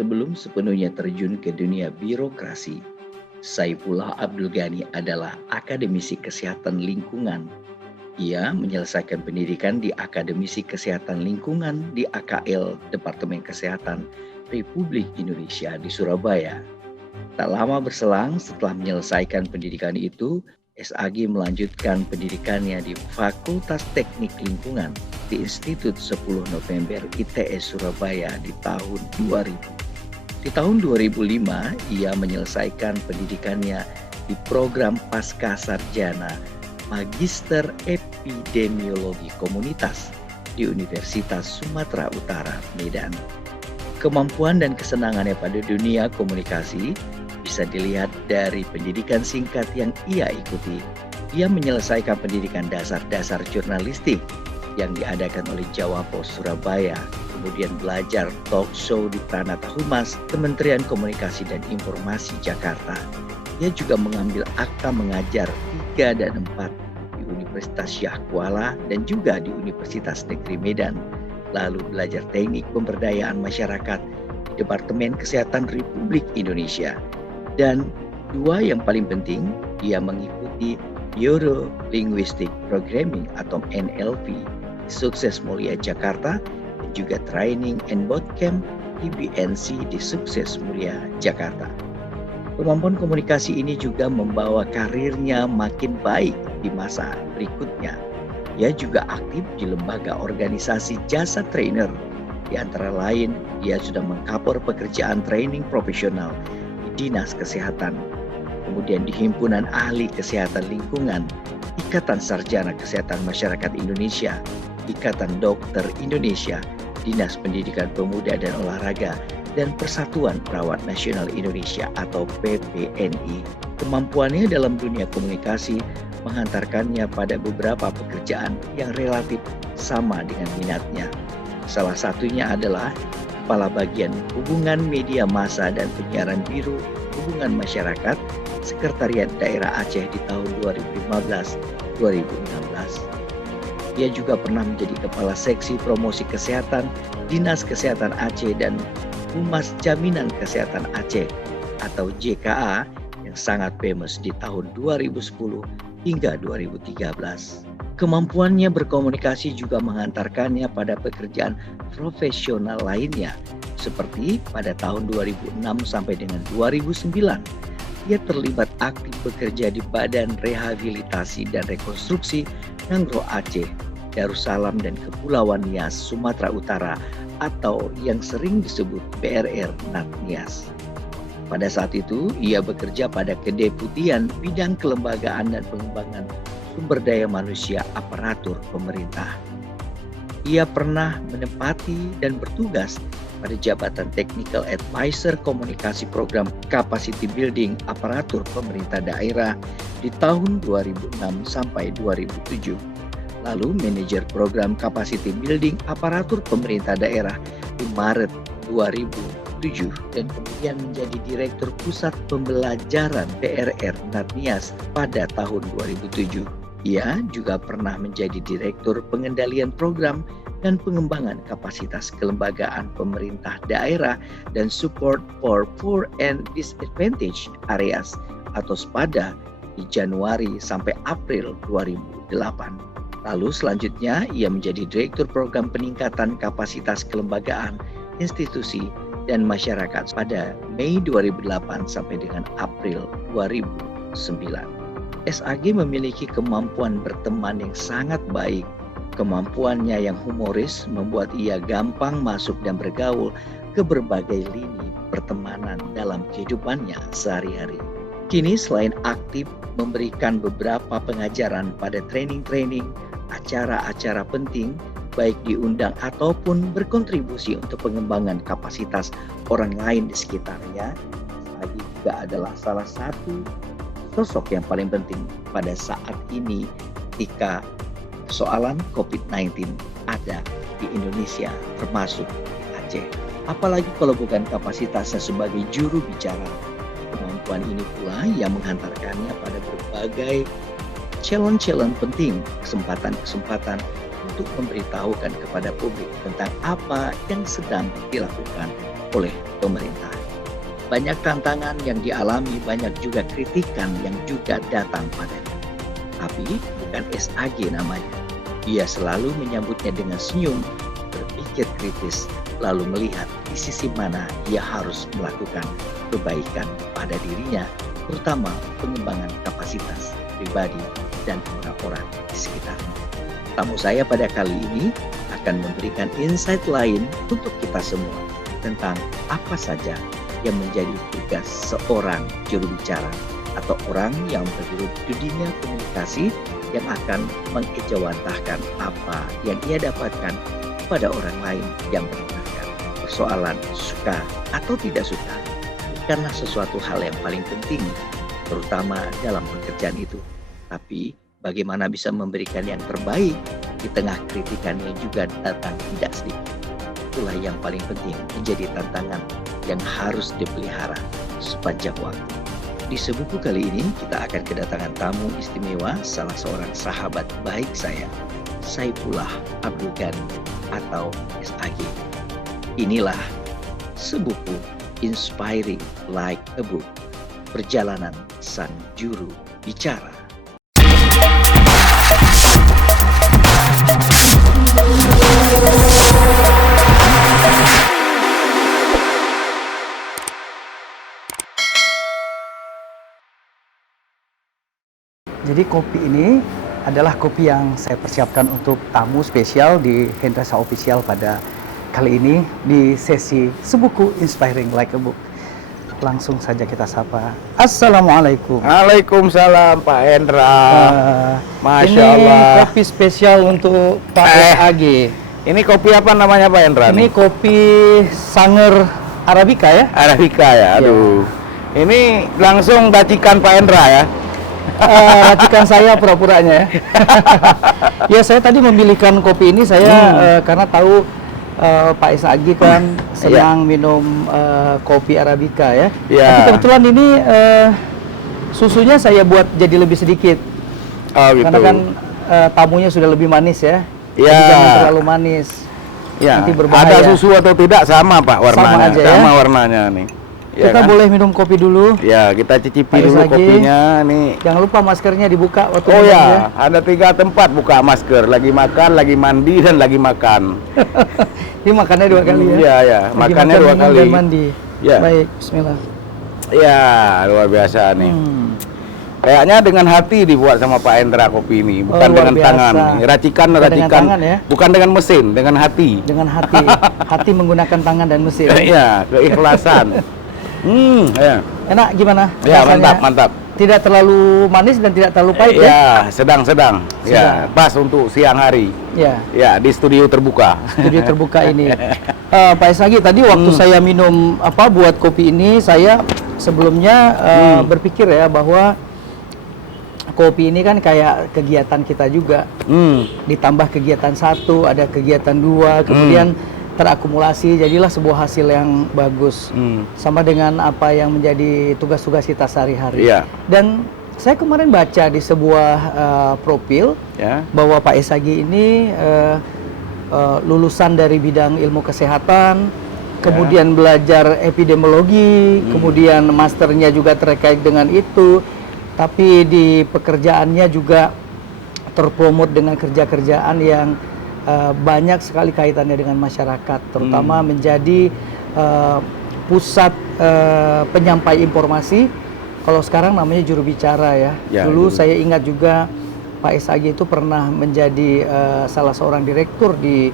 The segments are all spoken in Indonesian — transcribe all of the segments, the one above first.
Sebelum sepenuhnya terjun ke dunia birokrasi, Saifullah Abdul Ghani adalah akademisi kesehatan lingkungan. Ia menyelesaikan pendidikan di Akademisi Kesehatan Lingkungan di AKL Departemen Kesehatan Republik Indonesia di Surabaya. Tak lama berselang setelah menyelesaikan pendidikan itu, SAG melanjutkan pendidikannya di Fakultas Teknik Lingkungan di Institut 10 November ITS Surabaya di tahun 2000. Di tahun 2005, ia menyelesaikan pendidikannya di program Pasca Sarjana Magister Epidemiologi Komunitas di Universitas Sumatera Utara, Medan. Kemampuan dan kesenangannya pada dunia komunikasi bisa dilihat dari pendidikan singkat yang ia ikuti. Ia menyelesaikan pendidikan dasar jurnalistik yang diadakan oleh Jawa Pos Surabaya, kemudian belajar talk show di Pranata Humas, Kementerian Komunikasi dan Informasi Jakarta. Ia juga mengambil akta mengajar 3 dan 4 di Universitas Syah Kuala dan juga di Universitas Negeri Medan. Lalu belajar teknik pemberdayaan masyarakat di Departemen Kesehatan Republik Indonesia. Dan 2 yang paling penting, ia mengikuti Neuro Linguistic Programming atau NLP Sukses Mulia Jakarta dan juga Training and Bootcamp di BNC di Sukses Mulia Jakarta. Kemampuan komunikasi ini juga membawa karirnya makin baik di masa berikutnya. Ia juga aktif di lembaga organisasi jasa trainer. Di antara lain, ia sudah mengkapor pekerjaan training profesional di Dinas Kesehatan, kemudian di Himpunan Ahli Kesehatan Lingkungan, Ikatan Sarjana Kesehatan Masyarakat Indonesia, Ikatan Dokter Indonesia, Dinas Pendidikan Pemuda dan Olahraga, dan Persatuan Perawat Nasional Indonesia atau PPNI. Kemampuannya dalam dunia komunikasi menghantarkannya pada beberapa pekerjaan yang relatif sama dengan minatnya. Salah satunya adalah Kepala Bagian Hubungan Media Massa dan Penyiaran Biro Hubungan Masyarakat Sekretariat Daerah Aceh di tahun 2015-2016. Ia juga pernah menjadi Kepala Seksi Promosi Kesehatan Dinas Kesehatan Aceh dan Humas Jaminan Kesehatan Aceh atau JKA yang sangat famous di tahun 2010 hingga 2013. Kemampuannya berkomunikasi juga menghantarkannya pada pekerjaan profesional lainnya, seperti pada tahun 2006 sampai dengan 2009. Ia terlibat aktif bekerja di Badan Rehabilitasi dan Rekonstruksi Nanggroe Aceh, Darussalam dan Kepulauan Nias, Sumatera Utara atau yang sering disebut BRR Nat Nias. Pada saat itu, ia bekerja pada Kedeputian Bidang Kelembagaan dan Pengembangan Sumber Daya Manusia Aparatur Pemerintah. Ia pernah menempati dan bertugas pada jabatan Technical Advisor Komunikasi Program Capacity Building Aparatur Pemerintah Daerah di tahun 2006 sampai 2007. Lalu manajer program Capacity Building Aparatur Pemerintah Daerah di Maret 2007 dan kemudian menjadi Direktur Pusat Pembelajaran PRR Natnias pada tahun 2007. Ia juga pernah menjadi Direktur Pengendalian Program dan Pengembangan Kapasitas Kelembagaan Pemerintah Daerah dan Support for Poor and Disadvantaged Areas atau SPADA di Januari sampai April 2008. Lalu selanjutnya ia menjadi Direktur Program Peningkatan Kapasitas Kelembagaan, Institusi, dan Masyarakat pada Mei 2008 sampai dengan April 2009. SAG memiliki kemampuan berteman yang sangat baik. Kemampuannya yang humoris membuat ia gampang masuk dan bergaul ke berbagai lini pertemanan dalam kehidupannya sehari-hari. Kini selain aktif memberikan beberapa pengajaran pada training-training, acara-acara penting, baik diundang ataupun berkontribusi untuk pengembangan kapasitas orang lain di sekitarnya, SAG juga adalah salah satu sosok yang paling penting pada saat ini ketika persoalan COVID-19 ada di Indonesia termasuk di Aceh. Apalagi kalau bukan kapasitasnya sebagai juru bicara. Kemampuan ini pula yang menghantarkannya pada berbagai challenge-challenge penting, kesempatan-kesempatan untuk memberitahukan kepada publik tentang apa yang sedang dilakukan oleh pemerintah. Banyak tantangan yang dialami, banyak juga kritikan yang juga datang padanya. Tapi bukan SAG namanya. Ia selalu menyambutnya dengan senyum, berpikir kritis, lalu melihat di sisi mana ia harus melakukan kebaikan pada dirinya, terutama pengembangan kapasitas pribadi dan orang-orang di sekitarnya. Tamu saya pada kali ini akan memberikan insight lain untuk kita semua tentang apa saja yang menjadi tugas seorang juru bicara atau orang yang bergelut di dunia komunikasi yang akan mengejawantahkan apa yang ia dapatkan pada orang lain yang mendengarkan. Persoalan suka atau tidak suka bukanlah sesuatu hal yang paling penting, terutama dalam pekerjaan itu. Tapi bagaimana bisa memberikan yang terbaik di tengah kritikan yang juga datang tidak sedikit. Itulah yang paling penting, menjadi tantangan yang harus dipelihara sepanjang waktu. Di Sebuku kali ini kita akan kedatangan tamu istimewa, salah seorang sahabat baik saya, Saifullah Abdul Ghani atau SAG. Inilah Sebuku Inspiring Like a Book, perjalanan sang juru bicara. Jadi kopi ini adalah kopi yang saya persiapkan untuk tamu spesial di Hendresa Official pada kali ini di sesi Sebuku Inspiring Like a Book. Langsung saja kita sapa. Assalamualaikum. Waalaikumsalam Pak Hendra. Masya ini Allah. Kopi spesial untuk Pak SAG. Ini kopi apa namanya Pak Hendra? Ini kopi Sanger Arabica ya? Arabica ya. Aduh. Ini langsung racikan Pak Hendra ya. Racikan saya pura-puranya ya. Ya, saya tadi memilihkan kopi ini saya karena tahu Pak SAG kan senang minum kopi Arabica ya. Tapi kebetulan ini susunya saya buat jadi lebih sedikit. Oh gitu. Karena kan tamunya sudah lebih manis ya. Iya. Jadi jangan terlalu manis. Ya. Nanti berbahaya. Ada susu atau tidak sama Pak warnanya. Sama aja ya. Sama warnanya nih. Ya, kita kan? boleh minum kopi dulu. Ya, kita cicipi Pak dulu SAG. kopinya nih. Jangan lupa maskernya dibuka waktu Oh minum ya, ada 3 tempat buka masker. Lagi makan, lagi mandi, dan lagi makan. Ini makannya 2 kali ya? Iya, ya. Lagi Makannya makan, 2 minum, kali. dan mandi. Ya. Baik, bismillah. Ya, luar biasa nih. Kayaknya dengan hati dibuat sama Pak Hendra kopi ini, bukan luar dengan biasa. tangan. Racikan, Bukan dengan racikan, tangan ya? bukan dengan mesin, dengan hati. Dengan hati. Hati menggunakan tangan dan mesin. Iya, keikhlasan. Ya. Enak gimana? Ya, rasanya? mantap, mantap. Tidak terlalu manis dan tidak terlalu pahit ya? Ya, sedang-sedang. Ya, Sedang. pas untuk siang hari. Ya. Ya, di studio terbuka. Studio terbuka ini. Pak SAG, tadi waktu saya minum buat kopi ini, saya sebelumnya berpikir ya bahwa kopi ini kan kayak kegiatan kita juga. Ditambah kegiatan 1, ada kegiatan 2, kemudian terakumulasi, jadilah sebuah hasil yang bagus. Sama dengan apa yang menjadi tugas-tugas kita sehari-hari. Iya. Dan saya kemarin baca di sebuah profil Ya. bahwa Pak SAG ini lulusan dari bidang ilmu kesehatan, kemudian belajar epidemiologi, kemudian masternya juga terkait dengan itu, tapi di pekerjaannya juga terpromot dengan kerja-kerjaan yang banyak sekali kaitannya dengan masyarakat, terutama menjadi pusat penyampai informasi. Kalau sekarang namanya juru bicara ya. Dulu saya ingat juga Pak SAG itu pernah menjadi salah seorang direktur di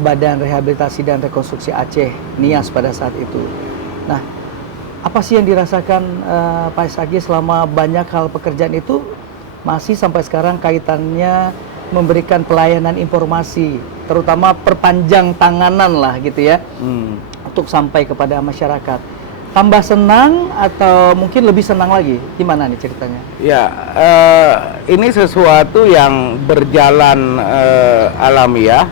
Badan Rehabilitasi dan Rekonstruksi Aceh, NIAS pada saat itu. Nah, apa sih yang dirasakan Pak SAG selama banyak hal pekerjaan itu masih sampai sekarang kaitannya memberikan pelayanan informasi, terutama perpanjang tanganan lah gitu ya, untuk sampai kepada masyarakat. Tambah senang atau mungkin lebih senang lagi? Gimana nih ceritanya? Ya, ini sesuatu yang berjalan alamiah,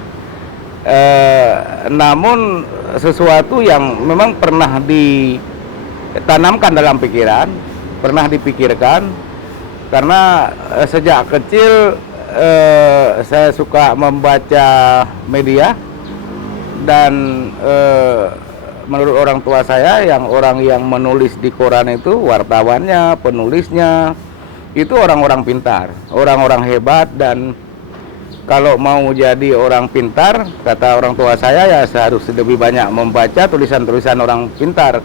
namun sesuatu yang memang pernah ditanamkan dalam pikiran, pernah dipikirkan, karena sejak kecil saya suka membaca media dan menurut orang tua saya, orang yang menulis di koran itu wartawannya, penulisnya itu orang-orang pintar, orang-orang hebat. Dan kalau mau jadi orang pintar, kata orang tua saya, ya harus lebih banyak membaca tulisan-tulisan orang pintar.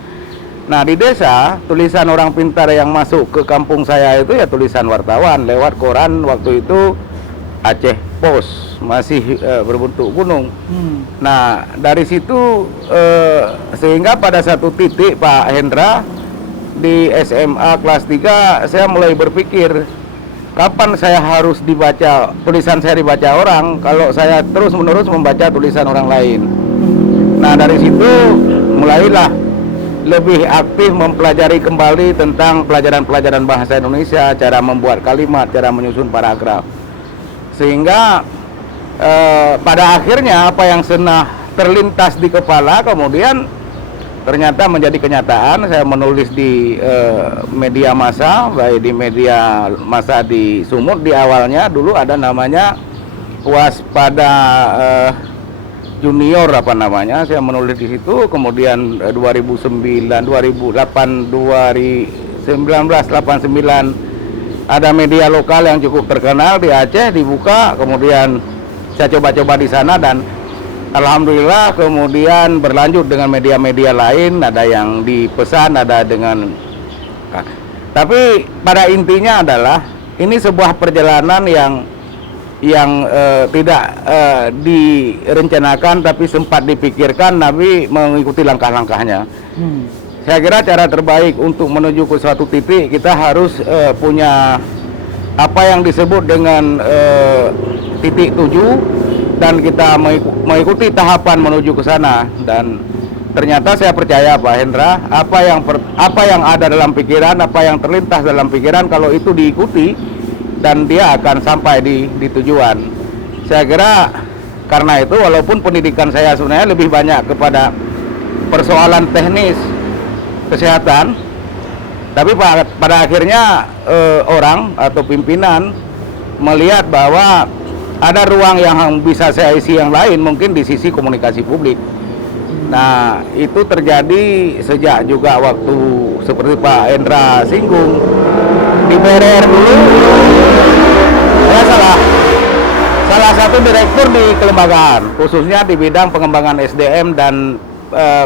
Nah, di desa, tulisan orang pintar yang masuk ke kampung saya itu ya tulisan wartawan lewat koran waktu itu Aceh Pos, masih berbentuk gunung. Nah, dari situ sehingga pada satu titik Pak Hendra, di SMA kelas 3 saya mulai berpikir, kapan saya harus dibaca, tulisan saya dibaca orang kalau saya terus-menerus membaca tulisan orang lain. Nah, dari situ mulailah lebih aktif mempelajari kembali tentang pelajaran-pelajaran bahasa Indonesia, cara membuat kalimat, cara menyusun paragraf. Sehingga pada akhirnya apa yang senah terlintas di kepala kemudian ternyata menjadi kenyataan. Saya menulis di media massa, baik di media massa di Sumut. Di awalnya dulu ada namanya Waspada Junior apa namanya, saya menulis di situ. Kemudian 2009, 2008, 1989 ada media lokal yang cukup terkenal di Aceh dibuka. Kemudian saya coba-coba di sana dan alhamdulillah kemudian berlanjut dengan media-media lain, ada yang dipesan, ada dengan tapi pada intinya adalah ini sebuah perjalanan yang tidak direncanakan tapi sempat dipikirkan, Nabi mengikuti langkah-langkahnya. Saya kira cara terbaik untuk menuju ke suatu titik kita harus punya apa yang disebut dengan titik tuju, dan kita mengikuti tahapan menuju ke sana. Dan ternyata saya percaya Pak Hendra, apa yang ada dalam pikiran, apa yang terlintas dalam pikiran, kalau itu diikuti dan dia akan sampai di tujuan. Saya kira karena itu walaupun pendidikan saya sebenarnya lebih banyak kepada persoalan teknis kesehatan, tapi pada akhirnya orang atau pimpinan melihat bahwa ada ruang yang bisa saya isi yang lain, mungkin di sisi komunikasi publik. Nah, itu terjadi sejak juga waktu seperti Pak Hendra singgung di PRR dulu. Saya salah satu direktur di kelembagaan, khususnya di bidang pengembangan SDM dan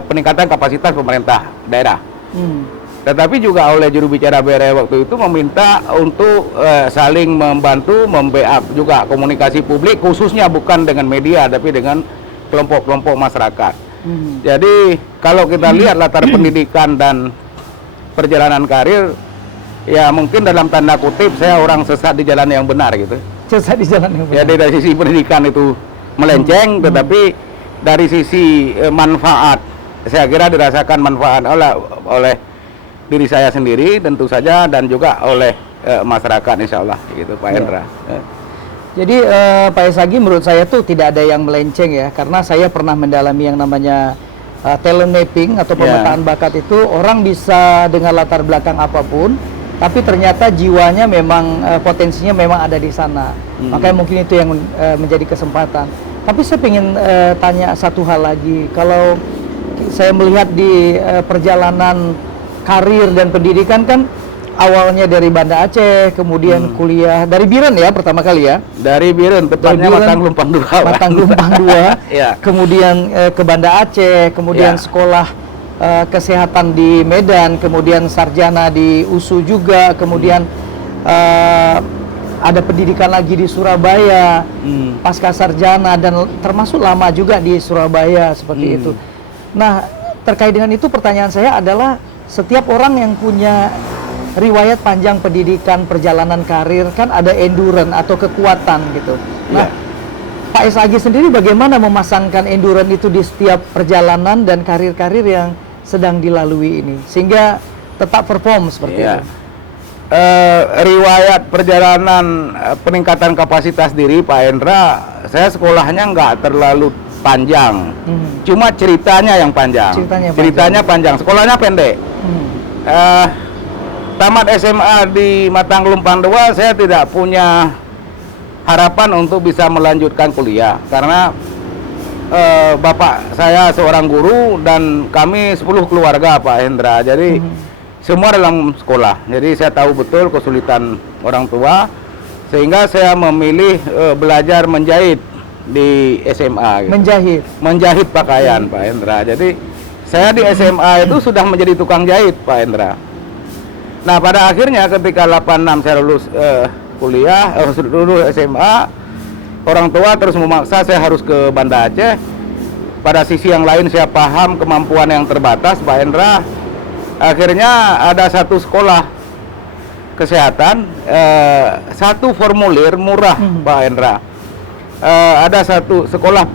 peningkatan kapasitas pemerintah daerah. Tetapi juga oleh juru bicara BRI waktu itu meminta untuk saling membantu, membackup juga komunikasi publik, khususnya bukan dengan media, tapi dengan kelompok-kelompok masyarakat. Jadi kalau kita lihat latar pendidikan dan perjalanan karir, ya mungkin dalam tanda kutip saya orang sesat di jalan yang benar gitu. Sesat di jalan yang benar. Jadi dari sisi pendidikan itu melenceng, tetapi dari sisi manfaat, saya kira dirasakan manfaat oleh diri saya sendiri tentu saja, dan juga oleh masyarakat insya Allah gitu Pak Hendra. Jadi Pak Esagi, menurut saya tuh tidak ada yang melenceng ya, karena saya pernah mendalami yang namanya talent mapping atau pemetaan bakat itu. Orang bisa dengan latar belakang apapun, tapi ternyata jiwanya memang potensinya memang ada di sana. Makanya mungkin itu yang menjadi kesempatan. Tapi saya ingin tanya satu hal lagi. Kalau saya melihat di perjalanan karir dan pendidikan kan awalnya dari Banda Aceh, kemudian kuliah dari Biren ya pertama kali ya. Dari Biren, tepatnya Matang Lumpang 2. Matang Lumpang 2. Kemudian ke Banda Aceh, kemudian sekolah kesehatan di Medan, kemudian sarjana di USU juga, kemudian ada pendidikan lagi di Surabaya, pasca sarjana, dan termasuk lama juga di Surabaya seperti itu. Nah, terkait dengan itu pertanyaan saya adalah, setiap orang yang punya riwayat panjang pendidikan, perjalanan karir, kan ada endurance atau kekuatan gitu. Nah, Pak Esagi sendiri bagaimana memasangkan endurance itu di setiap perjalanan dan karir-karir yang sedang dilalui ini, sehingga tetap perform seperti itu? Riwayat perjalanan peningkatan kapasitas diri Pak Hendra, saya sekolahnya nggak terlalu panjang, cuma ceritanya yang panjang. Ceritanya panjang, sekolahnya pendek. Tamat SMA di Matang Lumpang 2, saya tidak punya harapan untuk bisa melanjutkan kuliah, karena bapak saya seorang guru dan kami 10 keluarga Pak Hendra. Jadi semua dalam sekolah. Jadi saya tahu betul kesulitan orang tua, sehingga saya memilih belajar menjahit di SMA. Gitu. Menjahit pakaian Pak Hendra. Jadi saya di SMA itu sudah menjadi tukang jahit Pak Hendra. Nah pada akhirnya ketika 86 saya lulus kuliah, lulus SMA, orang tua terus memaksa saya harus ke Banda Aceh. Pada sisi yang lain saya paham kemampuan yang terbatas Pak Hendra. Akhirnya ada satu sekolah kesehatan, satu formulir murah Pak Hendra. Ada satu sekolah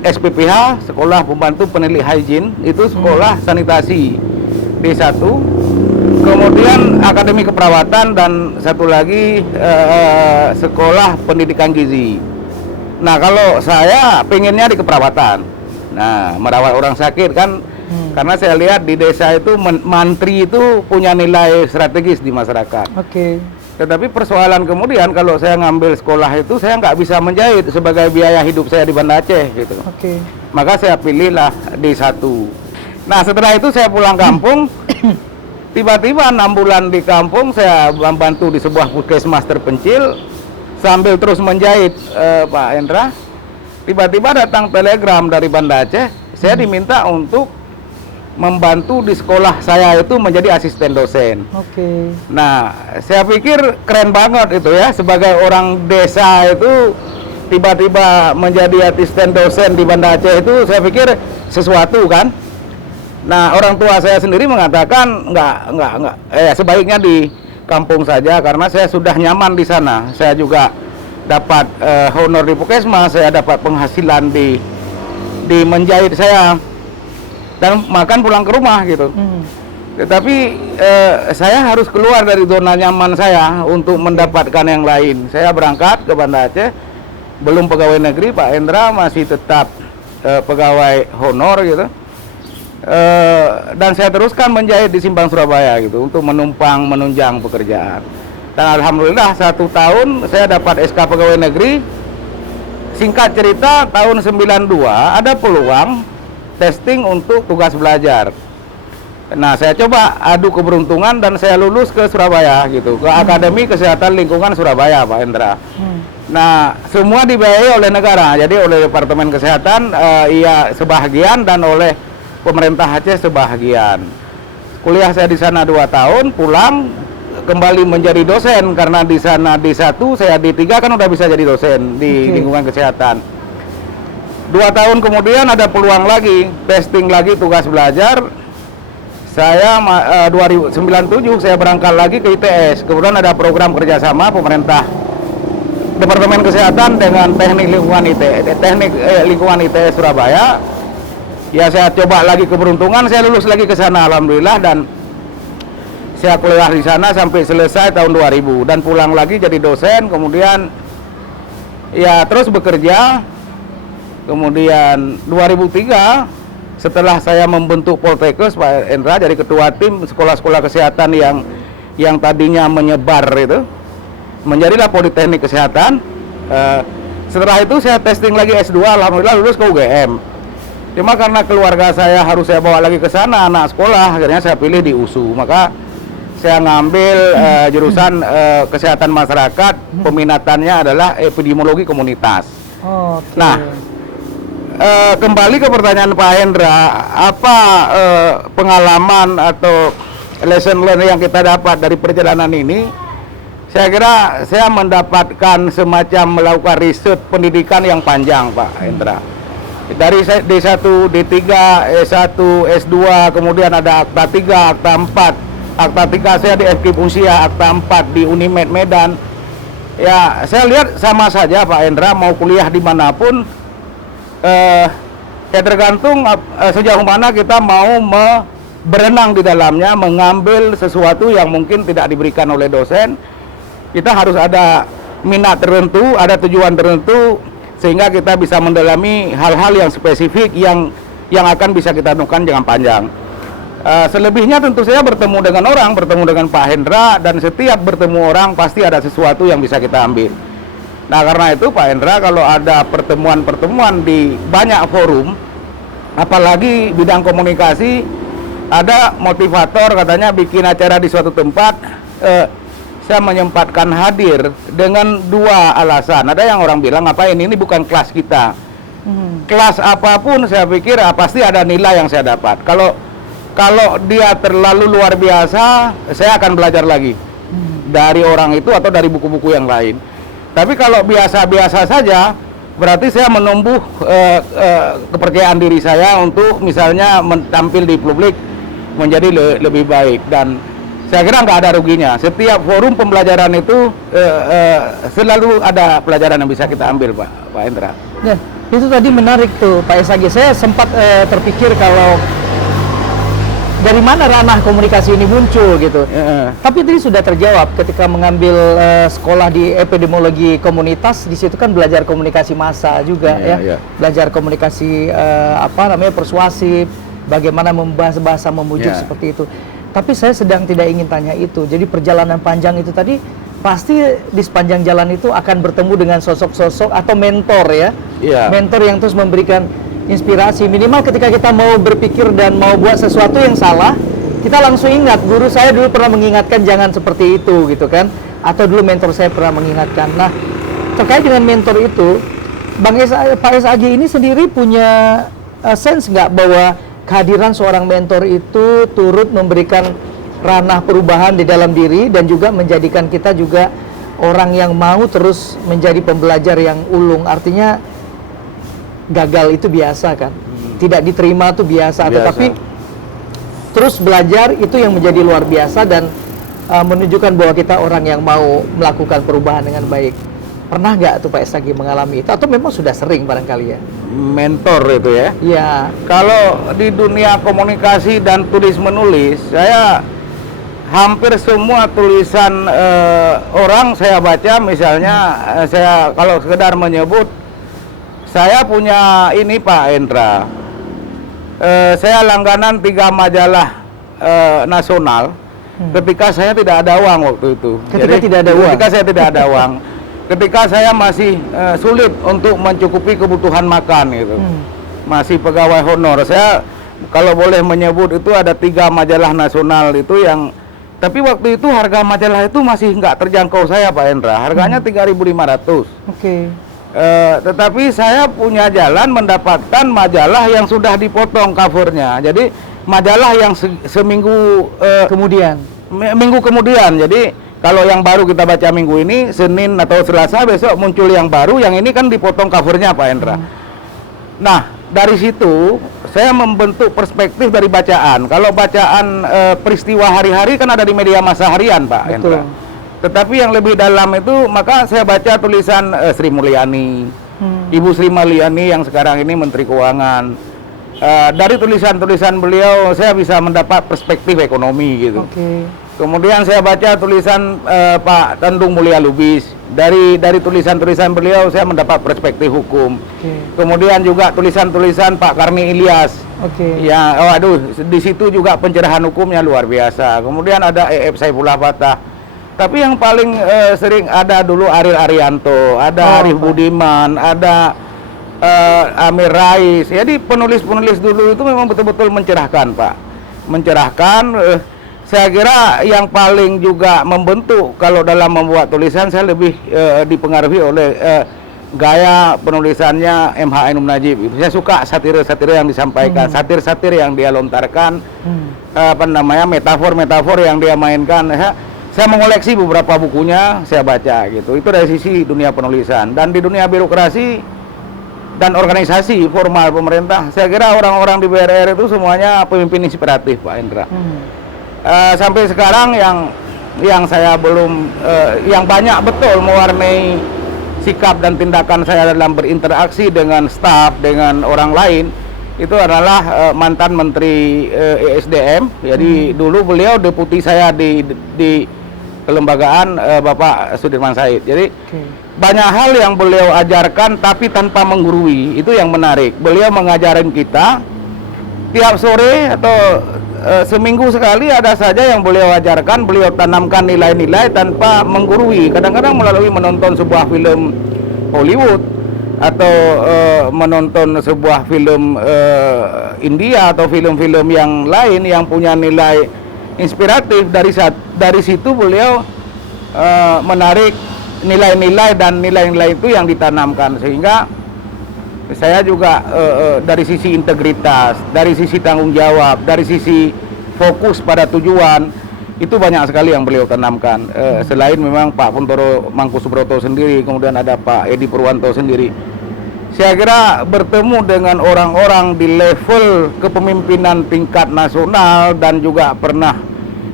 SPPH, sekolah pembantu penilai hygiene, itu sekolah sanitasi D1. Kemudian akademi keperawatan dan satu lagi sekolah pendidikan gizi. Nah kalau saya pengennya di keperawatan, nah merawat orang sakit kan. Karena saya lihat di desa itu mantri itu punya nilai strategis di masyarakat. Tetapi persoalan kemudian kalau saya ngambil sekolah itu saya nggak bisa menjahit sebagai biaya hidup saya di Banda Aceh gitu. Maka saya pilihlah D1. Nah setelah itu saya pulang kampung. Tiba-tiba 6 bulan di kampung saya membantu di sebuah puskesmas terpencil sambil terus menjahit Pak Hendra. Tiba-tiba datang telegram dari Banda Aceh. Saya diminta untuk membantu di sekolah saya itu menjadi asisten dosen. Nah, saya pikir keren banget itu ya, sebagai orang desa itu tiba-tiba menjadi asisten dosen di Banda Aceh itu saya pikir sesuatu kan. Nah, orang tua saya sendiri mengatakan enggak, sebaiknya di kampung saja karena saya sudah nyaman di sana. Saya juga dapat honor di puskesmas, saya dapat penghasilan di menjahit saya. Dan makan pulang ke rumah gitu. Tetapi saya harus keluar dari zona nyaman saya untuk mendapatkan yang lain. Saya berangkat ke Banda Aceh, belum pegawai negeri, Pak Hendra masih tetap pegawai honor gitu. Dan saya teruskan menjahit di Simpang Surabaya gitu untuk menunjang pekerjaan. Dan alhamdulillah 1 tahun saya dapat SK pegawai negeri. Singkat cerita tahun 92 ada peluang testing untuk tugas belajar. Nah, saya coba adu keberuntungan dan saya lulus ke Surabaya gitu, ke Akademi Kesehatan Lingkungan Surabaya, Pak Hendra. Nah, semua dibiayai oleh negara, jadi oleh Departemen Kesehatan iya sebahagian dan oleh pemerintah Aceh sebahagian. Kuliah saya di sana 2 tahun, pulang kembali menjadi dosen karena di sana D1, saya D3 kan udah bisa jadi dosen di lingkungan kesehatan. 2 tahun kemudian ada peluang lagi, testing lagi tugas belajar. Saya 2097 saya berangkat lagi ke ITS. Kemudian ada program kerjasama pemerintah Departemen Kesehatan dengan Teknik Lingkungan ITS Surabaya. Ya saya coba lagi keberuntungan, saya lulus lagi ke sana alhamdulillah dan saya kuliah di sana sampai selesai tahun 2000 dan pulang lagi jadi dosen. Kemudian ya terus bekerja. Kemudian 2003 setelah saya membentuk Poltekkes Pak Hendra jadi ketua tim sekolah-sekolah kesehatan yang tadinya menyebar itu menjadilah Politeknik Kesehatan. Setelah itu saya testing lagi S2, alhamdulillah lulus ke UGM. Cuma karena keluarga saya harus saya bawa lagi ke sana anak sekolah, akhirnya saya pilih di USU. Maka saya ngambil jurusan kesehatan masyarakat, peminatannya adalah epidemiologi komunitas. Nah, kembali ke pertanyaan Pak Hendra, apa pengalaman atau lesson learned yang kita dapat dari perjalanan ini? Saya kira saya mendapatkan semacam melakukan riset pendidikan yang panjang Pak Hendra. Dari D1, D3, S1, S2, kemudian ada Akta 3, Akta 4. Akta 3 saya di FKIP Usia, Akta 4 di Unimed Medan. Ya, saya lihat sama saja Pak Hendra mau kuliah dimanapun. Ya tergantung sejauh mana kita mau berenang di dalamnya, mengambil sesuatu yang mungkin tidak diberikan oleh dosen. Kita harus ada minat tertentu, ada tujuan tertentu, sehingga kita bisa mendalami hal-hal yang spesifik yang akan bisa kita lakukan jangka panjang. Selebihnya tentu saya bertemu dengan orang, bertemu dengan Pak Hendra, dan setiap bertemu orang pasti ada sesuatu yang bisa kita ambil. Nah, karena itu Pak Hendra, kalau ada pertemuan-pertemuan di banyak forum, apalagi bidang komunikasi, ada motivator katanya bikin acara di suatu tempat, saya menyempatkan hadir dengan dua alasan. Ada yang orang bilang, ngapain, ini bukan kelas kita. Kelas apapun saya pikir pasti ada nilai yang saya dapat. Kalau dia terlalu luar biasa, saya akan belajar lagi dari orang itu atau dari buku-buku yang lain. Tapi kalau biasa-biasa saja, berarti saya menumbuh kepercayaan diri saya untuk misalnya tampil di publik menjadi lebih baik. Dan saya kira nggak ada ruginya. Setiap forum pembelajaran itu selalu ada pelajaran yang bisa kita ambil, Pak Hendra. Ya, itu tadi menarik tuh Pak SAG. Saya sempat terpikir kalau dari mana ranah komunikasi ini muncul gitu. Tapi tadi sudah terjawab ketika mengambil sekolah di epidemiologi komunitas. Di situ kan belajar komunikasi massa juga ya. Belajar komunikasi persuasif, bagaimana membahas bahasa memujuk seperti itu. Tapi saya sedang tidak ingin tanya itu. Jadi perjalanan panjang itu tadi pasti di sepanjang jalan itu akan bertemu dengan sosok-sosok atau mentor ya. Mentor yang terus memberikan inspirasi. Minimal ketika kita mau berpikir dan mau buat sesuatu yang salah, kita langsung ingat, guru saya dulu pernah mengingatkan jangan seperti itu gitu kan, atau dulu mentor saya pernah mengingatkan. Nah, terkait dengan mentor itu, Pak SAG ini sendiri punya sense nggak bahwa kehadiran seorang mentor itu turut memberikan ranah perubahan di dalam diri dan juga menjadikan kita juga orang yang mau terus menjadi pembelajar yang ulung. Artinya gagal itu biasa kan, tidak diterima itu biasa. Tetapi terus belajar itu yang menjadi luar biasa dan menunjukkan bahwa kita orang yang mau melakukan perubahan dengan baik. Pernah nggak tuh Pak SAG mengalami itu atau memang sudah sering barangkali ya? Mentor itu ya? Iya. Kalau di dunia komunikasi dan tulis menulis, saya hampir semua tulisan orang saya baca. Misalnya saya kalau sekedar menyebut, saya punya ini Pak Hendra, saya langganan 3 majalah nasional ketika saya tidak ada uang waktu itu. Ketika saya tidak ada uang, ketika saya masih sulit untuk mencukupi kebutuhan makan gitu, masih pegawai honor. Saya kalau boleh menyebut itu ada 3 majalah nasional itu yang, tapi waktu itu harga majalah itu masih nggak terjangkau saya Pak Hendra, harganya 3.500. Tetapi saya punya jalan mendapatkan majalah yang sudah dipotong covernya. Jadi majalah yang seminggu minggu kemudian. Jadi kalau yang baru kita baca minggu ini, Senin atau Selasa, besok muncul yang baru. Yang ini kan dipotong covernya Pak Hendra. Nah, dari situ saya membentuk perspektif dari bacaan. Kalau bacaan peristiwa hari-hari kan ada di media massa harian Pak Hendra. Tetapi yang lebih dalam itu, maka saya baca tulisan Sri Mulyani, Ibu Sri Mulyani yang sekarang ini Menteri Keuangan. Dari tulisan-tulisan beliau, saya bisa mendapat perspektif ekonomi gitu. Kemudian saya baca tulisan Pak Tendung Mulia Lubis. Dari tulisan-tulisan beliau, saya mendapat perspektif hukum. Kemudian juga tulisan-tulisan Pak Karni Ilyas. Ya, di situ juga pencerahan hukumnya luar biasa. Kemudian ada E.F. Saifullah Fatah. Tapi yang paling sering ada dulu Ariel Arianto, ada Arif Budiman, ada Amir Rais. Jadi penulis-penulis dulu itu memang betul-betul mencerahkan Pak. Mencerahkan, saya kira yang paling juga membentuk kalau dalam membuat tulisan, saya lebih dipengaruhi oleh gaya penulisannya M.H. Ainun Najib. Saya suka satir-satir yang disampaikan, satir-satir yang dia lontarkan, metafor-metafor yang dia mainkan. Saya mengoleksi beberapa bukunya, saya baca gitu. Itu dari sisi dunia penulisan. Dan di dunia birokrasi dan organisasi formal pemerintah, saya kira orang-orang di BRR itu semuanya pemimpin inspiratif Pak Hendra. Sampai sekarang yang saya belum, yang banyak betul mewarnai sikap dan tindakan saya dalam berinteraksi dengan staf, dengan orang lain, itu adalah mantan Menteri ESDM. Jadi dulu beliau deputi saya di kelembagaan Bapak Sudirman Said. Jadi banyak hal yang beliau ajarkan tapi tanpa menggurui. Itu yang menarik. Beliau mengajarin kita tiap sore atau seminggu sekali ada saja yang beliau ajarkan. Beliau tanamkan nilai-nilai tanpa menggurui. Kadang-kadang melalui menonton sebuah film Hollywood atau menonton sebuah film India atau film-film yang lain yang punya nilai inspiratif. Dari situ beliau menarik nilai-nilai dan nilai-nilai itu yang ditanamkan, sehingga saya juga dari sisi integritas, dari sisi tanggung jawab, dari sisi fokus pada tujuan, itu banyak sekali yang beliau tanamkan. Selain memang Pak Kuntoro Mangkusubroto sendiri, kemudian ada Pak Edi Purwanto sendiri. Saya kira bertemu dengan orang-orang di level kepemimpinan tingkat nasional dan juga pernah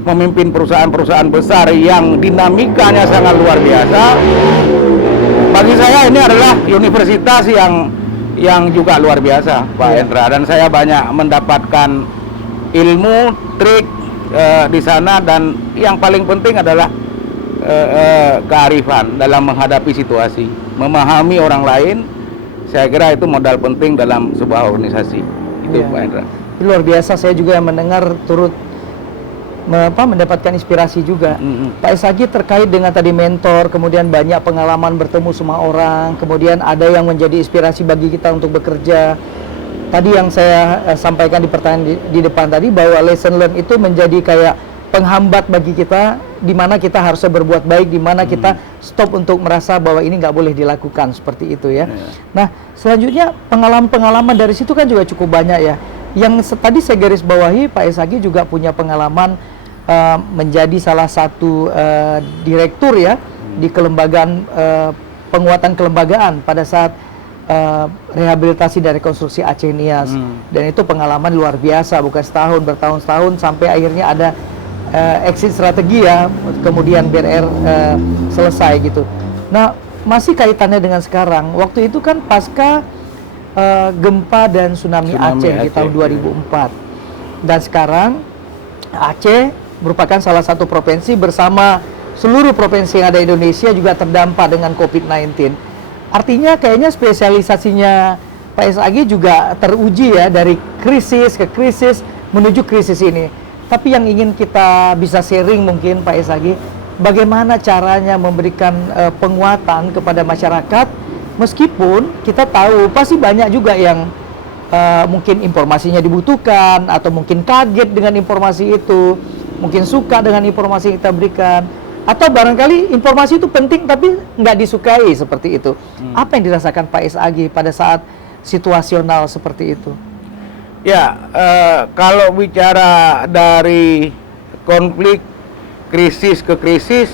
memimpin perusahaan-perusahaan besar yang dinamikanya sangat luar biasa. Bagi saya ini adalah universitas yang juga luar biasa, Pak Hendra, dan saya banyak mendapatkan ilmu, trik di sana, dan yang paling penting adalah kearifan dalam menghadapi situasi, memahami orang lain. Saya kira itu modal penting dalam sebuah organisasi. Itu Pak Hendra. Luar biasa, saya juga yang mendengar turut mendapatkan inspirasi juga. Pak Esagi terkait dengan tadi mentor, kemudian banyak pengalaman bertemu semua orang, kemudian ada yang menjadi inspirasi bagi kita untuk bekerja. Tadi yang saya sampaikan di pertanyaan di depan tadi, bahwa lesson learn itu menjadi kayak penghambat bagi kita, di mana kita harusnya berbuat baik, di mana kita stop untuk merasa bahwa ini nggak boleh dilakukan, seperti itu ya. Nah, selanjutnya pengalaman-pengalaman dari situ kan juga cukup banyak ya. Yang tadi saya garis bawahi, Pak Esagi juga punya pengalaman menjadi salah satu direktur ya di kelembagaan penguatan kelembagaan pada saat rehabilitasi dan rekonstruksi Aceh Nias. Dan itu pengalaman luar biasa, bukan setahun, bertahun-tahun, sampai akhirnya ada exit strategi ya, kemudian BRR selesai gitu. Nah, masih kaitannya dengan sekarang. Waktu itu kan pasca gempa dan tsunami Aceh di tahun 2004. Dan sekarang Aceh merupakan salah satu provinsi bersama seluruh provinsi yang ada di Indonesia juga terdampak dengan COVID-19. Artinya kayaknya spesialisasinya Pak Esagi juga teruji ya, dari krisis ke krisis menuju krisis ini. Tapi yang ingin kita bisa sharing mungkin Pak Esagi, bagaimana caranya memberikan penguatan kepada masyarakat, meskipun kita tahu pasti banyak juga yang mungkin informasinya dibutuhkan, atau mungkin kaget dengan informasi itu, mungkin suka dengan informasi yang kita berikan, atau barangkali informasi itu penting tapi nggak disukai, seperti itu. Apa yang dirasakan Pak Esagi pada saat situasional seperti itu? Ya, kalau bicara dari konflik krisis ke krisis,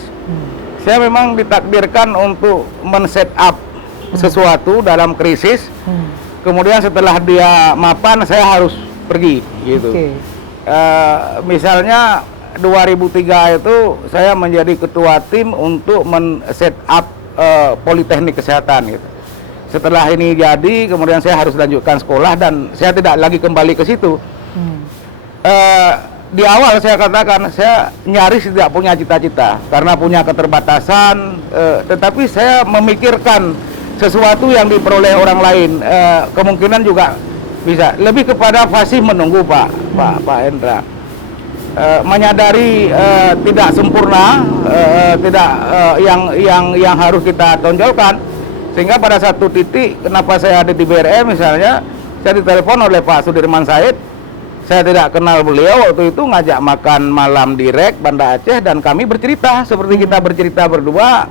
saya memang ditakdirkan untuk men-set up sesuatu dalam krisis. Kemudian setelah dia mapan, saya harus pergi, gitu. Misalnya 2003 itu saya menjadi ketua tim untuk men-set up politeknik kesehatan, gitu. Setelah ini jadi, kemudian saya harus lanjutkan sekolah dan saya tidak lagi kembali ke situ. Di awal saya katakan, saya nyaris tidak punya cita-cita karena punya keterbatasan, tetapi saya memikirkan sesuatu yang diperoleh orang lain, kemungkinan juga bisa. Lebih kepada fasih menunggu Pak Hendra. Menyadari tidak sempurna, tidak yang harus kita tonjolkan. Sehingga pada satu titik, kenapa saya ada di BRR misalnya, saya ditelepon oleh Pak Sudirman Said. Saya tidak kenal beliau waktu itu, ngajak makan malam di REK Banda Aceh, dan kami bercerita seperti kita bercerita berdua.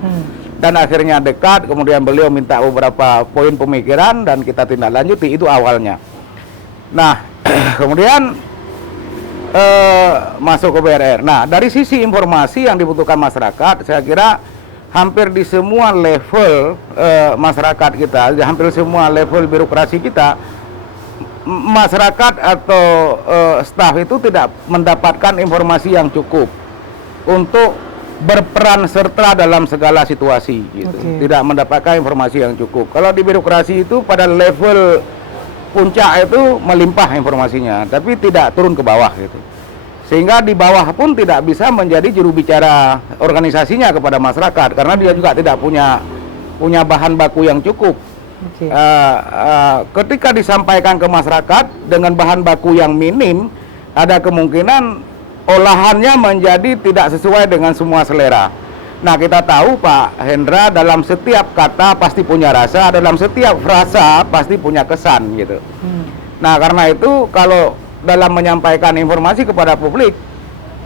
Dan akhirnya dekat, kemudian beliau minta beberapa poin pemikiran dan kita tindak lanjuti, itu awalnya. Nah, kemudian masuk ke BRR. Nah, dari sisi informasi yang dibutuhkan masyarakat, saya kira hampir di semua level masyarakat kita, hampir semua level birokrasi kita, masyarakat atau staf itu tidak mendapatkan informasi yang cukup untuk berperan serta dalam segala situasi, gitu. Tidak mendapatkan informasi yang cukup. Kalau di birokrasi itu pada level puncak itu melimpah informasinya, tapi tidak turun ke bawah, gitu. Sehingga di bawah pun tidak bisa menjadi juru bicara organisasinya kepada masyarakat, karena dia juga tidak punya bahan baku yang cukup. Ketika disampaikan ke masyarakat dengan bahan baku yang minim, ada kemungkinan olahannya menjadi tidak sesuai dengan semua selera. Nah, kita tahu Pak Hendra, dalam setiap kata pasti punya rasa, dalam setiap frasa pasti punya kesan gitu. Nah, karena itu kalau dalam menyampaikan informasi kepada publik,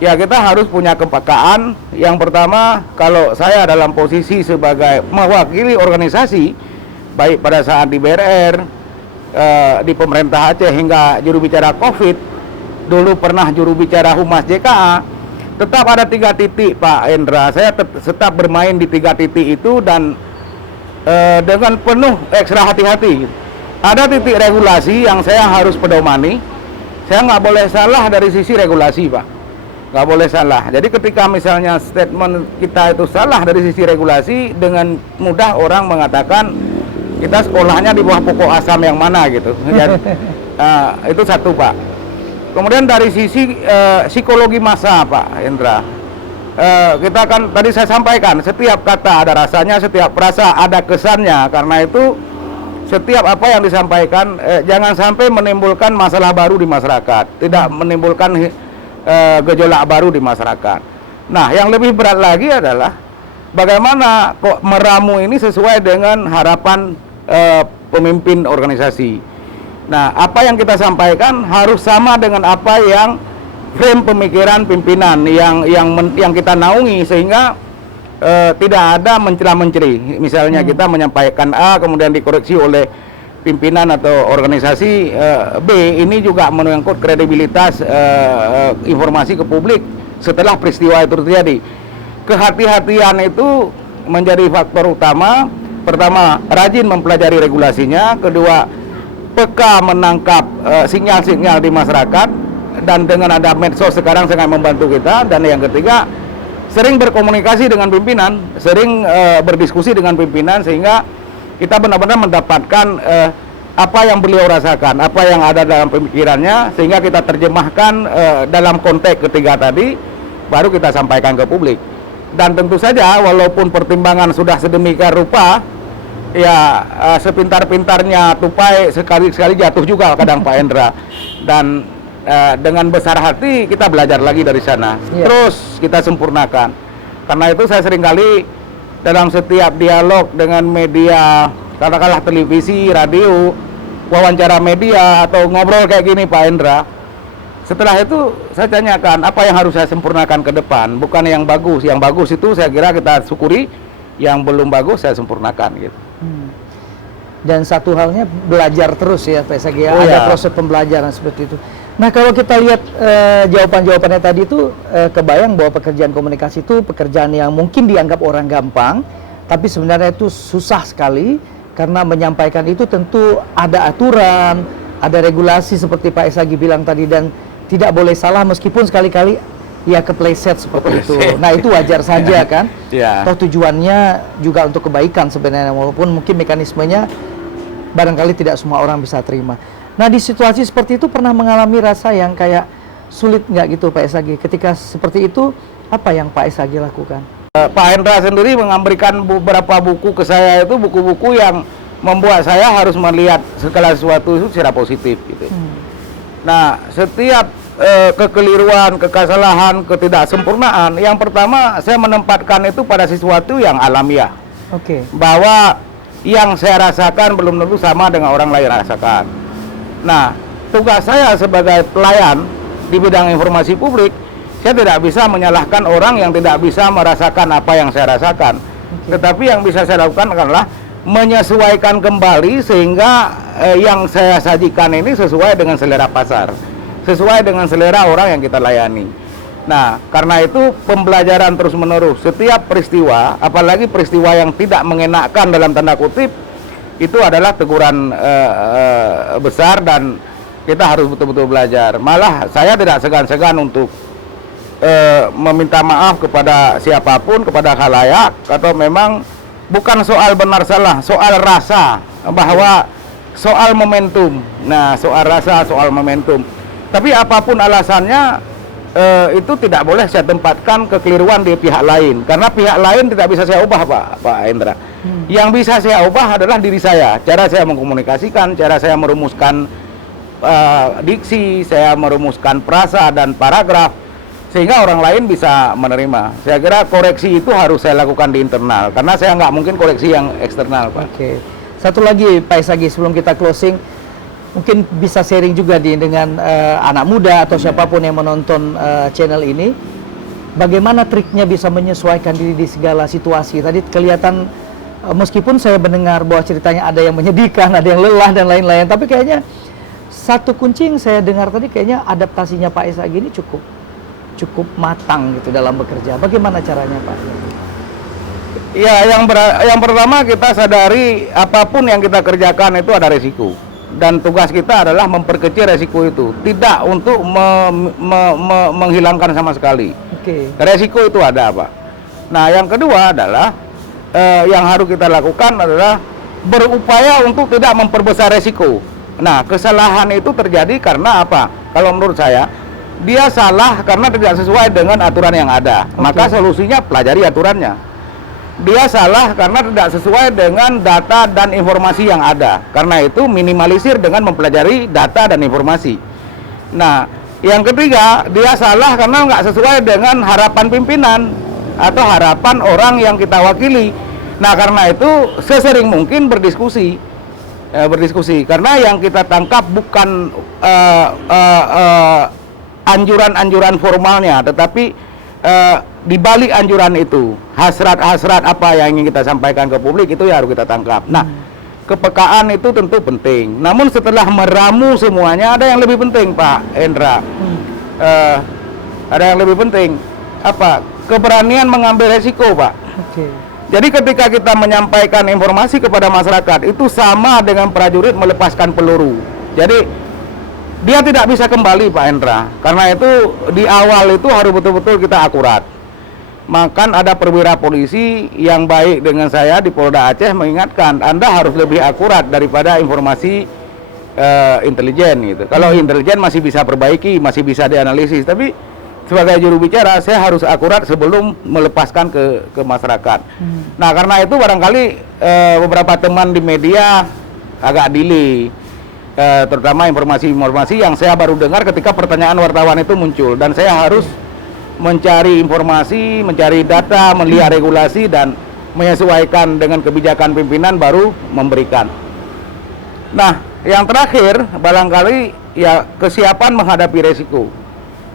ya kita harus punya kepekaan. Yang pertama, kalau saya dalam posisi sebagai mewakili organisasi, baik pada saat di BRR, di pemerintah Aceh hingga juru bicara COVID, dulu pernah juru bicara Humas JKA, tetap ada 3 titik Pak Hendra. Saya tetap bermain di 3 titik itu dan dengan penuh ekstra hati-hati. Ada titik regulasi yang saya harus pedomani. Saya nggak boleh salah dari sisi regulasi Pak, nggak boleh salah. Jadi ketika misalnya statement kita itu salah dari sisi regulasi, dengan mudah orang mengatakan kita sekolahnya di bawah pokok asam yang mana gitu. Jadi, itu satu Pak. Kemudian dari sisi psikologi massa Pak Hendra, kita kan tadi saya sampaikan, setiap kata ada rasanya, setiap frasa ada kesannya. Karena itu setiap apa yang disampaikan jangan sampai menimbulkan masalah baru di masyarakat, tidak menimbulkan gejolak baru di masyarakat. Nah, yang lebih berat lagi adalah bagaimana kok meramu ini sesuai dengan harapan pemimpin organisasi. Nah, apa yang kita sampaikan harus sama dengan apa yang frame pemikiran pimpinan yang kita naungi, sehingga tidak ada mencela-menceri. Misalnya kita menyampaikan A kemudian dikoreksi oleh pimpinan atau organisasi B, ini juga menyangkut kredibilitas informasi ke publik setelah peristiwa itu terjadi. Kehati-hatian itu menjadi faktor utama. Pertama, rajin mempelajari regulasinya. Kedua, peka menangkap sinyal-sinyal di masyarakat, dan dengan ada medsos sekarang sangat membantu kita. Dan yang ketiga, sering berkomunikasi dengan pimpinan, sering berdiskusi dengan pimpinan, sehingga kita benar-benar mendapatkan apa yang beliau rasakan, apa yang ada dalam pemikirannya, sehingga kita terjemahkan dalam konteks ketiga tadi, baru kita sampaikan ke publik. Dan tentu saja walaupun pertimbangan sudah sedemikian rupa, ya sepintar-pintarnya tupai sekali-sekali jatuh juga kadang Pak Hendra. Dan dengan besar hati kita belajar lagi dari sana, terus kita sempurnakan. Karena itu saya seringkali dalam setiap dialog dengan media, katakanlah televisi, radio, wawancara media, atau ngobrol kayak gini Pak Hendra, setelah itu saya tanyakan apa yang harus saya sempurnakan ke depan, bukan yang bagus. Yang bagus itu saya kira kita syukuri, yang belum bagus saya sempurnakan gitu. Dan satu halnya belajar terus ya Pak Sagi, ada proses pembelajaran seperti itu. Nah, kalau kita lihat jawaban-jawabannya tadi itu, kebayang bahwa pekerjaan komunikasi itu pekerjaan yang mungkin dianggap orang gampang, tapi sebenarnya itu susah sekali, karena menyampaikan itu tentu ada aturan, ada regulasi seperti Pak Sagi bilang tadi, dan tidak boleh salah meskipun sekali-kali ya kepleset seperti itu. Nah, itu wajar saja kan. Toh tujuannya juga untuk kebaikan sebenarnya, walaupun mungkin mekanismenya barangkali tidak semua orang bisa terima. Nah, di situasi seperti itu pernah mengalami rasa yang kayak sulit nggak gitu Pak Sagi? Ketika seperti itu, apa yang Pak Sagi lakukan? Pak Hendra sendiri memberikan beberapa buku ke saya, itu buku-buku yang membuat saya harus melihat segala sesuatu itu secara positif gitu. Nah, setiap kekeliruan, kekesalahan, ketidaksempurnaan, yang pertama saya menempatkan itu pada sesuatu yang alamiah. Bahwa yang saya rasakan belum tentu sama dengan orang lain rasakan. Nah, tugas saya sebagai pelayan di bidang informasi publik, saya tidak bisa menyalahkan orang yang tidak bisa merasakan apa yang saya rasakan. Tetapi yang bisa saya lakukan adalah menyesuaikan kembali sehingga yang saya sajikan ini sesuai dengan selera pasar, sesuai dengan selera orang yang kita layani. Nah, karena itu pembelajaran terus-menerus. Setiap peristiwa, apalagi peristiwa yang tidak mengenakkan dalam tanda kutip, itu adalah teguran besar, dan kita harus betul-betul belajar. Malah saya tidak segan-segan untuk meminta maaf kepada siapapun, kepada khalayak, atau memang bukan soal benar salah, soal rasa, bahwa soal momentum. Nah, soal rasa, soal momentum. Tapi apapun alasannya, itu tidak boleh saya tempatkan kekeliruan di pihak lain, karena pihak lain tidak bisa saya ubah Pak Hendra. Yang bisa saya ubah adalah diri saya, cara saya mengkomunikasikan, cara saya merumuskan diksi, saya merumuskan frasa dan paragraf, sehingga orang lain bisa menerima. Saya kira koreksi itu harus saya lakukan di internal, karena saya nggak mungkin koreksi yang eksternal, Pak. Oke. Satu lagi Pak Isagi sebelum kita closing, mungkin bisa sharing juga dengan anak muda atau siapapun yang menonton channel ini, bagaimana triknya bisa menyesuaikan diri di segala situasi. Tadi kelihatan meskipun saya mendengar bahwa ceritanya ada yang menyedihkan, ada yang lelah dan lain-lain, tapi kayaknya satu kunci yang saya dengar tadi kayaknya adaptasinya Pak Isagi ini cukup matang gitu dalam bekerja. Bagaimana caranya Pak? Ya, yang pertama kita sadari apapun yang kita kerjakan itu ada resiko, dan tugas kita adalah memperkecil resiko itu, tidak untuk menghilangkan sama sekali. Oke. Resiko itu ada, Pak. Nah, yang kedua adalah yang harus kita lakukan adalah berupaya untuk tidak memperbesar resiko. Nah, kesalahan itu terjadi karena apa? Kalau menurut saya, dia salah karena tidak sesuai dengan aturan yang ada. Maka solusinya pelajari aturannya. Dia salah karena tidak sesuai dengan data dan informasi yang ada. Karena itu minimalisir dengan mempelajari data dan informasi. Nah, yang ketiga, dia salah karena nggak sesuai dengan harapan pimpinan atau harapan orang yang kita wakili. Nah, karena itu sesering mungkin berdiskusi. Karena yang kita tangkap bukan anjuran-anjuran formalnya, tetapi di balik anjuran itu hasrat-hasrat apa yang ingin kita sampaikan ke publik itu ya harus kita tangkap. Nah, kepekaan itu tentu penting. Namun setelah meramu semuanya ada yang lebih penting, Pak Hendra. Ada yang lebih penting apa? Keberanian mengambil resiko, Pak. Jadi ketika kita menyampaikan informasi kepada masyarakat itu sama dengan prajurit melepaskan peluru. Jadi dia tidak bisa kembali, Pak Hendra. Karena itu di awal itu harus betul-betul kita akurat. Maka ada perwira polisi yang baik dengan saya di Polda Aceh mengingatkan, Anda harus lebih akurat daripada informasi intelijen gitu. Kalau intelijen masih bisa perbaiki, masih bisa dianalisis, tapi sebagai juru bicara saya harus akurat sebelum melepaskan ke masyarakat. Nah, karena itu barangkali beberapa teman di media agak delay. Terutama informasi-informasi yang saya baru dengar ketika pertanyaan wartawan itu muncul, dan saya harus mencari informasi, mencari data, melihat regulasi dan menyesuaikan dengan kebijakan pimpinan baru memberikan. Nah, yang terakhir barangkali ya kesiapan menghadapi resiko.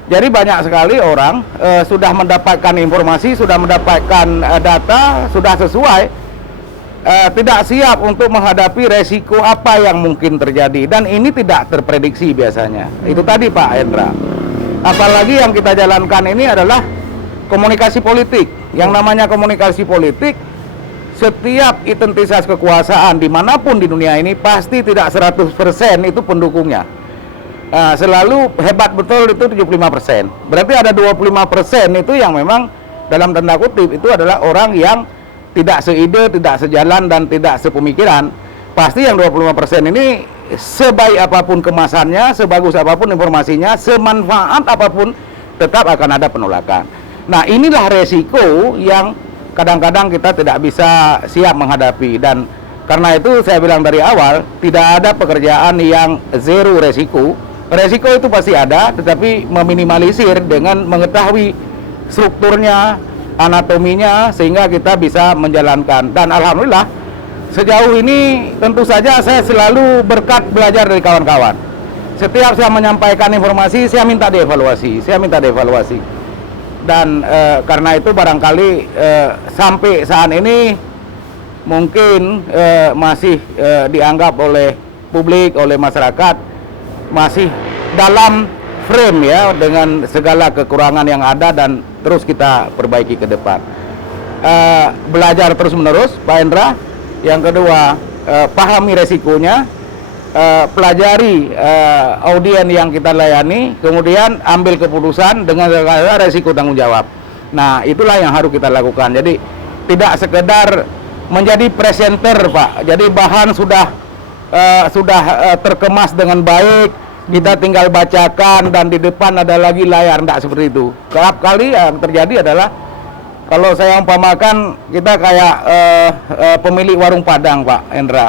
Jadi banyak sekali orang sudah mendapatkan informasi, sudah mendapatkan data, sudah sesuai, tidak siap untuk menghadapi resiko apa yang mungkin terjadi, dan ini tidak terprediksi biasanya. Itu tadi Pak Hendra. Apalagi yang kita jalankan ini adalah komunikasi politik. Yang namanya komunikasi politik, setiap identitas kekuasaan dimanapun di dunia ini pasti tidak 100% itu pendukungnya. Selalu hebat betul itu 75%. Berarti ada 25% itu yang memang dalam tanda kutip itu adalah orang yang tidak seide, tidak sejalan, dan tidak sepemikiran. Pasti yang 25% ini sebaik apapun kemasannya, sebagus apapun informasinya, semanfaat apapun, tetap akan ada penolakan. Nah, inilah resiko yang kadang-kadang kita tidak bisa siap menghadapi, dan karena itu saya bilang dari awal, tidak ada pekerjaan yang zero resiko. Resiko itu pasti ada, tetapi meminimalisir dengan mengetahui strukturnya, anatominya, sehingga kita bisa menjalankan. Dan alhamdulillah sejauh ini tentu saja saya selalu berkat belajar dari kawan-kawan. Setiap saya menyampaikan informasi, saya minta dievaluasi. Dan karena itu barangkali sampai saat ini mungkin masih dianggap oleh publik, oleh masyarakat masih dalam frame ya, dengan segala kekurangan yang ada, dan terus kita perbaiki ke depan. Belajar terus menerus, Pak Hendra. Yang kedua, pahami resikonya, pelajari audien yang kita layani, kemudian ambil keputusan dengan segala resiko tanggung jawab. Nah, itulah yang harus kita lakukan. Jadi tidak sekedar menjadi presenter, Pak. Jadi bahan sudah terkemas dengan baik, kita tinggal bacakan dan di depan ada lagi layar, tidak seperti itu. Kerap kali yang terjadi adalah, kalau saya umpamakan kita kayak pemilik warung Padang, Pak Hendra.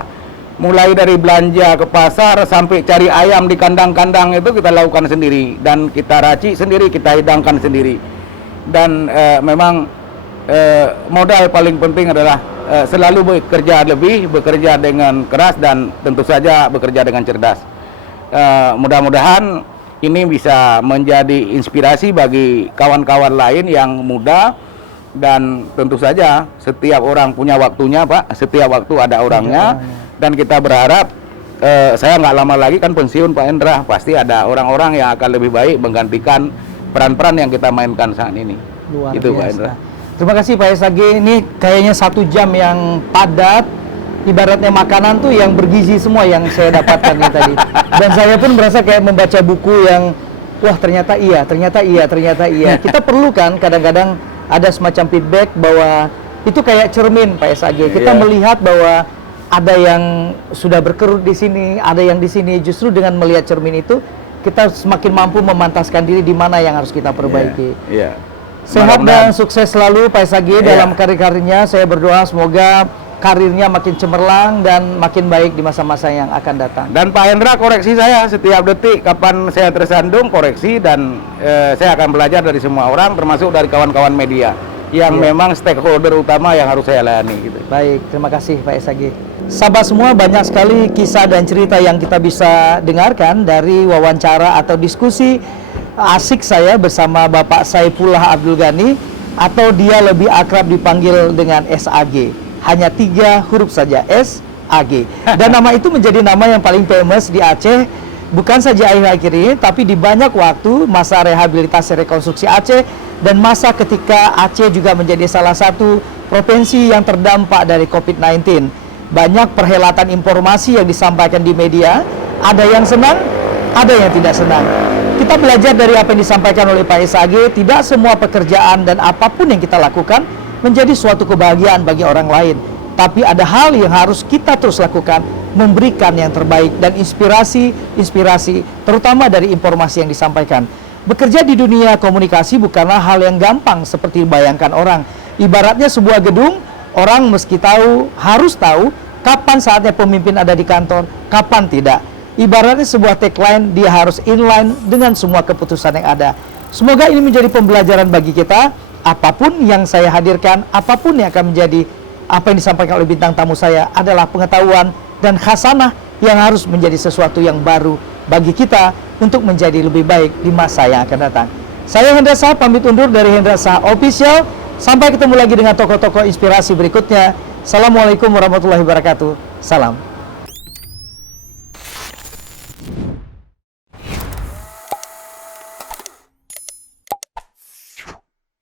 mulai dari belanja ke pasar sampai cari ayam di kandang-kandang itu kita lakukan sendiri, dan kita racik sendiri, kita hidangkan sendiri. Dan memang modal paling penting adalah selalu bekerja lebih, bekerja dengan keras, dan tentu saja bekerja dengan cerdas. Mudah-mudahan ini bisa menjadi inspirasi bagi kawan-kawan lain yang muda, dan tentu saja setiap orang punya waktunya, Pak. Setiap waktu ada orangnya, dan kita berharap saya nggak lama lagi kan pensiun, Pak Hendra. Pasti ada orang-orang yang akan lebih baik menggantikan peran-peran yang kita mainkan saat ini. Luar Itu biasa. Pak Hendra. Terima kasih Pak SAG. Ini kayaknya 1 jam yang padat. Ibaratnya makanan tuh yang bergizi semua yang saya dapatkan nih tadi. Dan saya pun merasa kayak membaca buku yang wah ternyata iya, ternyata iya, ternyata iya. Kita perlu kan kadang-kadang ada semacam feedback bahwa itu kayak cermin Pak SAG. Kita melihat bahwa ada yang sudah berkerut di sini, ada yang di sini. Justru dengan melihat cermin itu kita semakin mampu memantaskan diri di mana yang harus kita perbaiki. Sehat dan sukses selalu Pak SAG dalam karir-karirnya. Saya berdoa semoga karirnya makin cemerlang dan makin baik di masa-masa yang akan datang. Dan Pak Hendra koreksi saya setiap detik, kapan saya tersandung koreksi, dan saya akan belajar dari semua orang, termasuk dari kawan-kawan media yang memang stakeholder utama yang harus saya layani gitu. Baik, terima kasih Pak SAG. Sahabat semua, banyak sekali kisah dan cerita yang kita bisa dengarkan dari wawancara atau diskusi asik saya bersama Bapak Saifullah Abdul Ghani, atau dia lebih akrab dipanggil dengan SAG. Hanya 3 huruf saja, SAG. Dan nama itu menjadi nama yang paling famous di Aceh, bukan saja akhir-akhir ini, tapi di banyak waktu masa rehabilitasi rekonstruksi Aceh, dan masa ketika Aceh juga menjadi salah satu provinsi yang terdampak dari COVID-19. Banyak perhelatan informasi yang disampaikan di media, ada yang senang, ada yang tidak senang. Kita belajar dari apa yang disampaikan oleh Pak SAG. Tidak semua pekerjaan dan apapun yang kita lakukan menjadi suatu kebahagiaan bagi orang lain. Tapi ada hal yang harus kita terus lakukan, memberikan yang terbaik dan inspirasi, terutama dari informasi yang disampaikan. Bekerja di dunia komunikasi bukanlah hal yang gampang seperti dibayangkan orang. Ibaratnya sebuah gedung, orang meski tahu, harus tahu kapan saatnya pemimpin ada di kantor, kapan tidak. Ibaratnya sebuah tagline, dia harus inline dengan semua keputusan yang ada. Semoga ini menjadi pembelajaran bagi kita. Apapun yang saya hadirkan, apapun yang akan menjadi apa yang disampaikan oleh bintang tamu saya adalah pengetahuan dan khasanah yang harus menjadi sesuatu yang baru bagi kita untuk menjadi lebih baik di masa yang akan datang. Saya Hendra Shah pamit undur dari Hendra Shah Official. Sampai ketemu lagi dengan tokoh-tokoh inspirasi berikutnya. Assalamualaikum warahmatullahi wabarakatuh. Salam.